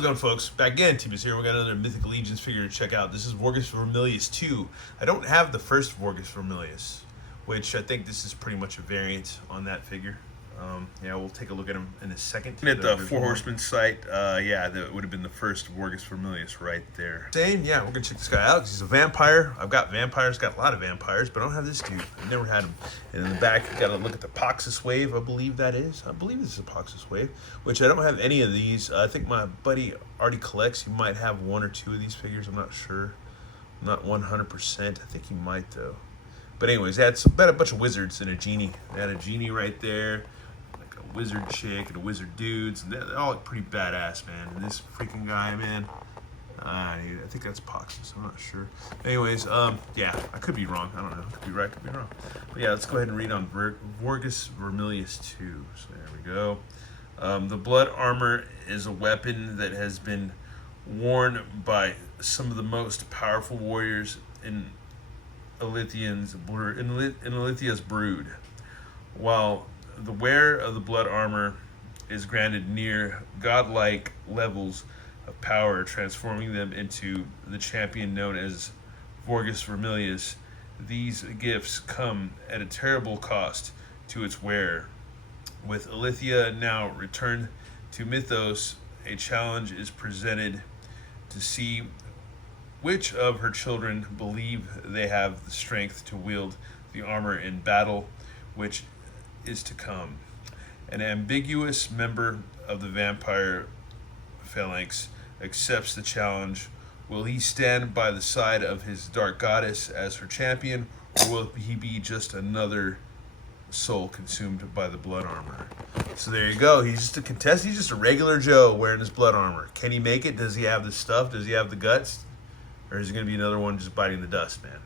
How's it going, folks? Back again, Team is here. We got another Mythic Legions figure to check out. This is Vorgus Vermillius 2. I don't have the first Vorgus Vermillius, which I think this is pretty much a variant on that figure. Yeah, we'll take a look at him in a second. At the Four Horsemen site, yeah, that would have been the first Vorgus Vermillius right there. Same, yeah, we're gonna check this guy out because he's a vampire. I've got vampires, got a lot of vampires, but I don't have this dude. I've never had him. And in the back, you gotta look at the Poxus Wave, I believe that is. I believe this is a Poxus Wave, which I don't have any of these. I think my buddy already collects. He might have one or two of these figures, I'm not sure. I'm not 100%. I think he might, though. But anyways, that's about a bunch of wizards and a genie. They had a genie right there, like a wizard chick and a wizard dudes, and they're all pretty badass, man. And this freaking guy, man, I think that's Poxus. I'm not sure. Anyways, yeah, I could be wrong. I don't know. Could be right, could be wrong. But yeah, let's go ahead and read on Vorgus Vermillius 2. So there we go. The blood armor is a weapon that has been worn by some of the most powerful warriors in Ilithia's brood. While the wearer of the blood armor is granted near godlike levels of power, transforming them into the champion known as Vorgus Vermillius, these gifts come at a terrible cost to its wearer. With Ilithia now returned to Mythos, a challenge is presented to see which of her children believe they have the strength to wield the armor in battle, which is to come. An ambiguous member of the vampire phalanx accepts the challenge. Will he stand by the side of his dark goddess as her champion, or will he be just another soul consumed by the blood armor? So there you go. He's just a contestant. He's just a regular Joe wearing his blood armor. Can he make it? Does he have the stuff? Does he have the guts? Or is it going to be another one just biting the dust, man?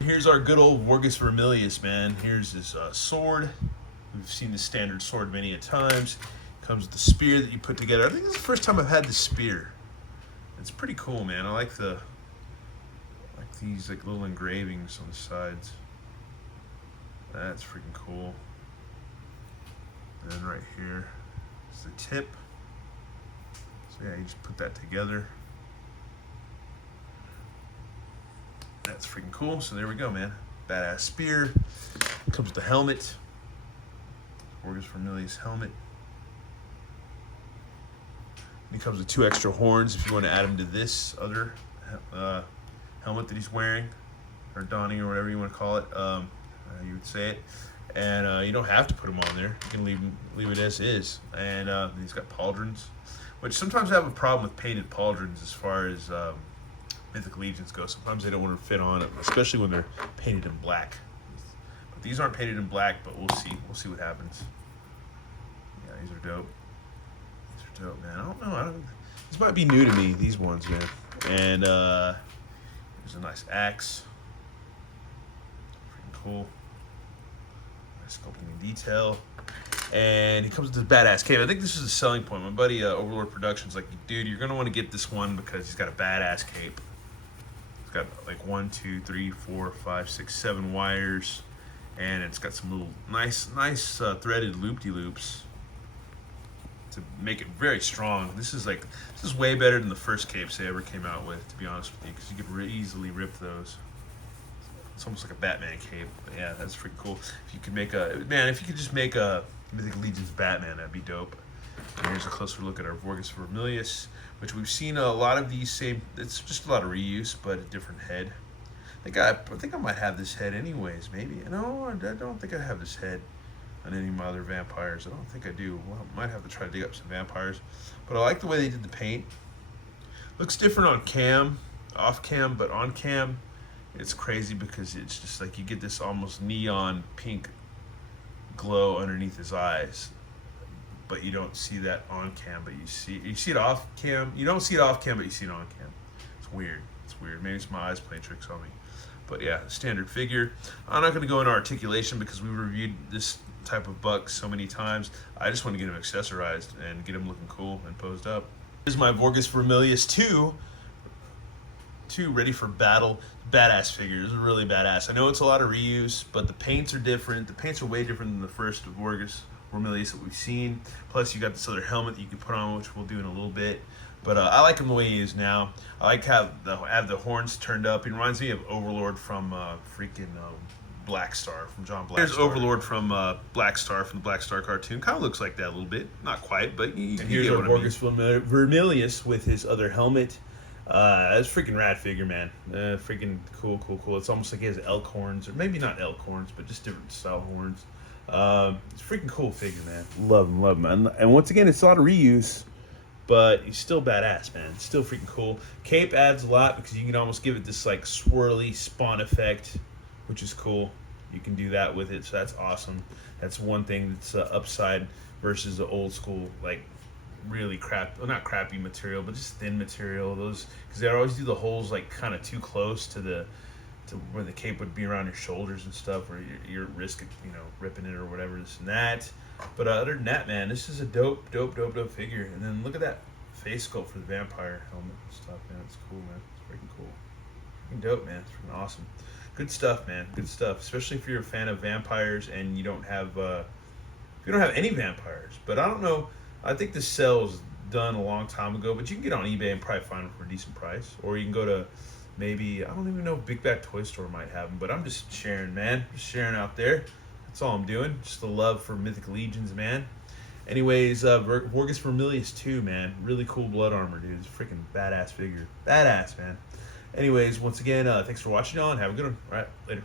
Here's our good old Vorgus Vermillius, man. Here's his sword. We've seen the standard sword many a times. Comes with the spear that you put together. I think this is the first time I've had the spear. It's pretty cool, man. I like these little engravings on the sides. That's freaking cool. And then right here is the tip. So yeah, you just put that together. That's freaking cool. So there we go, man. Badass spear. Comes with the helmet. Vorgus Vermillius helmet. And he comes with 2 extra horns if you want to add them to this other helmet that he's wearing, or donning, or whatever you want to call it. You would say it. And you don't have to put them on there. You can leave it as is. And he's got pauldrons, which sometimes I have a problem with painted pauldrons as far as Mythic Legions go. Sometimes they don't want to fit on it, especially when they're painted in black. But these aren't painted in black, but we'll see. We'll see what happens. Yeah, these are dope. These are dope, man. I don't know. This might be new to me, these ones, man. And there's a nice axe. Freaking cool. Nice sculpting and detail. And he comes with this badass cape. I think this is a selling point. My buddy Overlord Productions like, dude, you're going to want to get this one because he's got a badass cape. It's got like 1, 2, 3, 4, 5, 6, 7 wires, and it's got some little nice threaded loop-de-loops to make it very strong. This is way better than the first capes they ever came out with, to be honest with you, because you could easily rip those. It's almost like a Batman cape. But yeah, that's freaking cool. If you could make if you could just make a Mythic Legions Batman, that'd be dope. And here's a closer look at our Vorgus Vermillius, which we've seen a lot of these same. It's just a lot of reuse, but a different head. I think I might have this head anyways. Maybe no, I don't think I have this head on any of my other vampires. I don't think I do. Well, I might have to try to dig up some vampires, but I like the way they did the paint. Looks different on cam, off cam, but on cam, it's crazy because it's just like you get this almost neon pink glow underneath his eyes, but you don't see that on cam, but you see it off cam. You don't see it off cam, but you see it on cam. It's weird. It's weird. Maybe it's my eyes playing tricks on me. But yeah, standard figure. I'm not going to go into articulation because we reviewed this type of buck so many times. I just want to get him accessorized and get him looking cool and posed up. Here's my Vorgus Vermillius 2, ready for battle. Badass figure. This is really badass. I know it's a lot of reuse, but the paints are different. The paints are way different than the first Vorgus Vermillius that we've seen. Plus, you got this other helmet that you can put on, which we'll do in a little bit. But I like him the way he is now. I like how have the horns turned up. He reminds me of Overlord from Black Star, from John Black. Here's Overlord from Black Star, from the Black Star cartoon. Kind of looks like that a little bit. Not quite, but you here's get our what I mean. Vorgus Vermillius with his other helmet. That's freaking rad figure, man. Freaking cool. It's almost like he has elk horns, or maybe not elk horns, but just different style horns. It's a freaking cool figure, man. Love him. And once again, it's a lot of reuse, but he's still badass, man. It's still freaking cool. Cape adds a lot because you can almost give it this like swirly spawn effect, which is cool. You can do that with it, so that's awesome. That's one thing that's upside versus the old school, like really not crappy material, but just thin material. Those, because they always do the holes like kind of too close to where the cape would be around your shoulders and stuff, where you're at risk of ripping it or whatever, this and that. But other than that, man, this is a dope figure. And then look at that face sculpt for the vampire helmet and stuff, man. It's cool, man. It's freaking cool. Freaking dope, man. It's freaking awesome. Good stuff, man. Good stuff. Especially if you're a fan of vampires and you don't have any vampires. But I don't know. I think the sale was done a long time ago, but you can get on eBay and probably find them for a decent price. Or you can go to maybe, I don't even know if Big Bad Toy Store might have them, but I'm just sharing, man. Just sharing out there. That's all I'm doing. Just the love for Mythic Legions, man. Anyways, Vorgus Vermillius 2, man. Really cool blood armor, dude. It's a freaking badass figure. Badass, man. Anyways, once again, thanks for watching, y'all, and have a good one. All right, later.